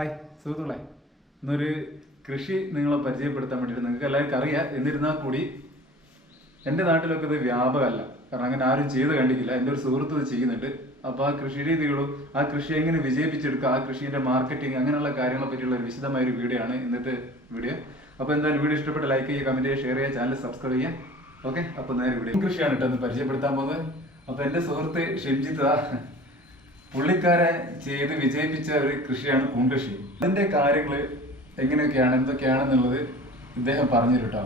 Hi സുഹൃത്തുക്കളെ, ഇന്നൊരു കൃഷി നിങ്ങളെ പരിചയപ്പെടുത്താൻ വേണ്ടിയിട്ട് നിങ്ങൾക്ക് എല്ലാവർക്കും അറിയാം. എന്നിരുന്നാൽ കൂടി എൻ്റെ നാട്ടിലൊക്കെ ഇത് വ്യാപകമല്ല, കാരണം അങ്ങനെ ആരും ചെയ്ത് കണ്ടിട്ടില്ല. എൻ്റെ ഒരു സുഹൃത്ത് ഇത് ചെയ്യുന്നുണ്ട്. അപ്പോൾ ആ കൃഷി രീതികളും ആ കൃഷി എങ്ങനെ വിജയിപ്പിച്ചെടുക്കുക, ആ കൃഷിയുടെ മാർക്കറ്റിംഗ്, അങ്ങനെയുള്ള കാര്യങ്ങളെ പറ്റിയുള്ള ഒരു വിശദമായ ഒരു വീഡിയോ ആണ് ഇന്നത്തെ വീഡിയോ. അപ്പോൾ എന്തായാലും വീഡിയോ ഇഷ്ടപ്പെട്ട് ലൈക്ക് ചെയ്യുക, കമൻറ്റ് ചെയ്യുക, ഷെയർ ചെയ്യുക, ചാനൽ സബ്സ്ക്രൈബ് ചെയ്യുക. ഓക്കെ, അപ്പോൾ നേരെ വീഡിയോ കൃഷിയാണ് കേട്ടോ ഒന്ന് പരിചയപ്പെടുത്താൻ പോകുന്നത്. അപ്പോൾ എൻ്റെ സുഹൃത്ത് ഷിംജിത്ത് പുള്ളിക്കാരെ ചെയ്ത് വിജയിപ്പിച്ച ഒരു കൃഷിയാണ് കൂൺകൃഷി. അതിന്റെ കാര്യങ്ങൾ എങ്ങനെയൊക്കെയാണ്, എന്തൊക്കെയാണെന്നുള്ളത് ഇദ്ദേഹം പറഞ്ഞു കേട്ടോ.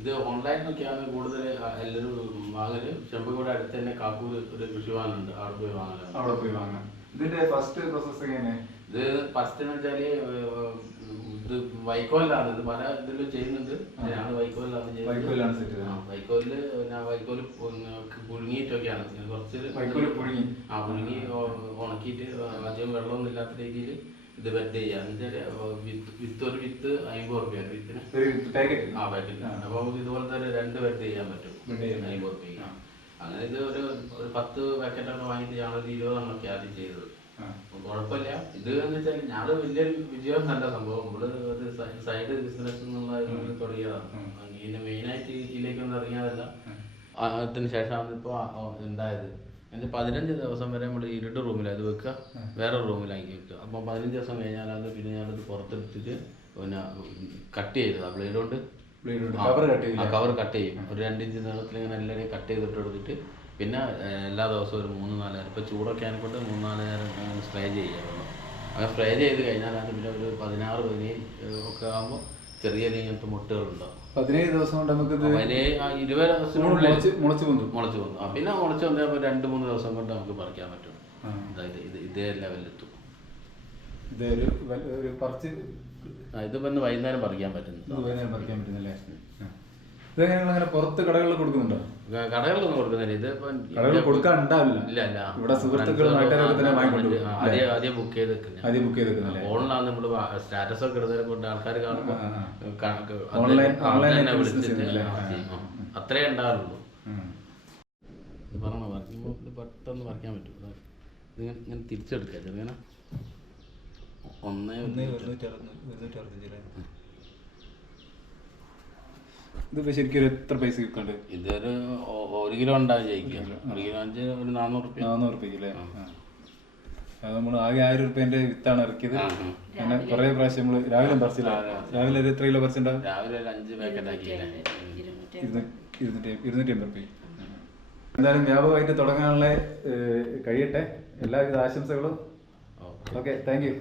ഇത് ഓൺലൈനിലൊക്കെയാണ് കൂടുതൽ എല്ലാവരും വാങ്ങല്. ചെമ്പക്കോട് അടുത്ത് തന്നെ കാക്കൂർ ഒരു കൃഷിഭവനുണ്ട്, അവിടെ പോയി വാങ്ങാം. ഇതിന്റെ ഫസ്റ്റ് പ്രോസസ് എങ്ങനെ? ഇത് ഫസ്റ്റ് എന്ന് വെച്ചാല് ഇത് വൈക്കോലിലാണ്. ഇത് പല ഇതിലും ചെയ്യുന്നുണ്ട്. ഞാൻ വൈക്കോലിലാണ് ചെയ്യുന്നത്. വൈക്കോലില് വൈക്കോല് പുഴുങ്ങിയിട്ടൊക്കെയാണ് കുറച്ച് പുഴുങ്ങി ഉണക്കിയിട്ട് അധികം വെള്ളമൊന്നും ഇല്ലാത്ത രീതിയിൽ ഇത് ബെഡ് ചെയ്യാം. എന്നിട്ട് ഒരു വിത്ത് 50 റുപ്യാണ് വിത്തിന്. പാക്കറ്റ്. അപ്പൊ നമുക്ക് ഇതുപോലെ തന്നെ 2 ബെഡ് ചെയ്യാൻ പറ്റും 50 റുപ്യക്ക്. അങ്ങനെ ഇത് ഒരു 10 പാക്കറ്റൊക്കെ വാങ്ങിയിട്ട് ഞങ്ങളൊരു 20 എണ്ണമൊക്കെ ആദ്യം ചെയ്തത്. കുഴപ്പമില്ല. ഇത് എന്ന് വെച്ചാൽ ഞാൻ വലിയൊരു വിജയം നല്ല സംഭവം. നമ്മള് ഒരു സൈഡ് ബിസിനസ് എന്നുള്ള തുടങ്ങിയതാണ്. ഇതിന്റെ മെയിനായിട്ട് ഇതിലേക്കൊന്നും ഇറങ്ങിയതല്ല. അതിന് ശേഷമാണ് ഇപ്പൊ ഉണ്ടായത്. എന്നിട്ട് 15 ദിവസം വരെ നമ്മൾ ഇരുട്ട് റൂമിൽ അത് വെക്കുക, വേറെ റൂമിലാക്കി വെക്കുക. അപ്പോൾ 15 ദിവസം കഴിഞ്ഞാൽ അത് പിന്നെ ഞാനത് പുറത്തെടുത്തിട്ട് പിന്നെ കട്ട് ചെയ്തതാണ് ബ്ലേഡ് കൊണ്ട്. കവർ കട്ട് ചെയ്യും. ഒരു 2 ഇഞ്ച് നീളത്തിൽ ഇങ്ങനെ എല്ലാവരെയും കട്ട് ചെയ്തിട്ട് എടുത്തിട്ട് പിന്നെ എല്ലാ ദിവസവും ഒരു 3-4 നേരം, ഇപ്പോൾ ചൂടൊക്കെ ആയതുകൊണ്ട് 3-4 നേരം സ്പ്രേ ചെയ്യാറുള്ളൂ. അങ്ങനെ സ്പ്രേ ചെയ്ത് കഴിഞ്ഞാലാണ് പിന്നെ ഒരു 16-17 ഒക്കെ ആകുമ്പോൾ ചെറിയ ഇങ്ങനത്തെ മുട്ടകളുണ്ടാവും. 17 ദിവസം കൊണ്ട് നമുക്ക് 20 ദിവസത്തിനുള്ളിൽ മുളച്ചു വന്നു. പിന്നെ മുളച്ച് വന്നപ്പോൾ 2-3 ദിവസം കൊണ്ട് നമുക്ക് പറിക്കാൻ പറ്റും. അതായത് ഇതേ ലെവലിലെത്തും. ഇത് വന്ന് വൈകുന്നേരം പറിക്കാൻ പറ്റുന്നില്ലേ? ഇതെങ്ങനെ പുറത്ത് കടകളിൽ കൊടുക്കുന്നുണ്ടോ? കടകളിലൊന്നും കൊടുക്കുന്നില്ല. ഇത് കൊടുക്കാൻ ഉണ്ടാവില്ല. ഇല്ല. ഇവിടെ സുഹൃത്തുക്കൾ ആദ്യം ബുക്ക് ചെയ്ത് ഫോണിലാണ് നമ്മള് സ്റ്റാറ്റസ് ഒക്കെ ഇടുന്നതിനെ കൊണ്ട് ആൾക്കാർ കാണുമ്പോൾ അത്രേ ഉണ്ടാവുള്ളൂ. ഇത് പറഞ്ഞോ പറിക്കുമ്പോൾ ഇത് പെട്ടെന്ന് പറിക്കാൻ പറ്റും. ഇങ്ങനെ തിരിച്ചെടുക്കുക. ചെറുങ്ങനെ 1 ഇതിപ്പോ ശരിക്കും എത്ര പൈസ കിട്ടുന്നുണ്ട്? ഇതൊരു 1 കിലോ ഉണ്ടാവും ജയിക്കുക. 1 കിലോ ഒരു 400 റുപ്യക്ക് അല്ലേ? അത് നമ്മൾ ആകെ 1000 റുപ്യന്റെ വിത്താണ് ഇറക്കിയത്. അങ്ങനെ കുറെ പ്രാവശ്യം നമ്മള് രാവിലെ പറിച്ചില്ല. രാവിലെ എത്ര കിലോ പറിച്ചിട്ടുണ്ടാവും? രാവിലെ ഒരു 5 പാക്കറ്റ് ആക്കിയില്ലേ? 250 റുപ്യ. എന്തായാലും വ്യാപകമായിട്ട് തുടങ്ങാനുള്ള കഴിയട്ടെ. എല്ലാവിധ ആശംസകളും. Okay, thank you.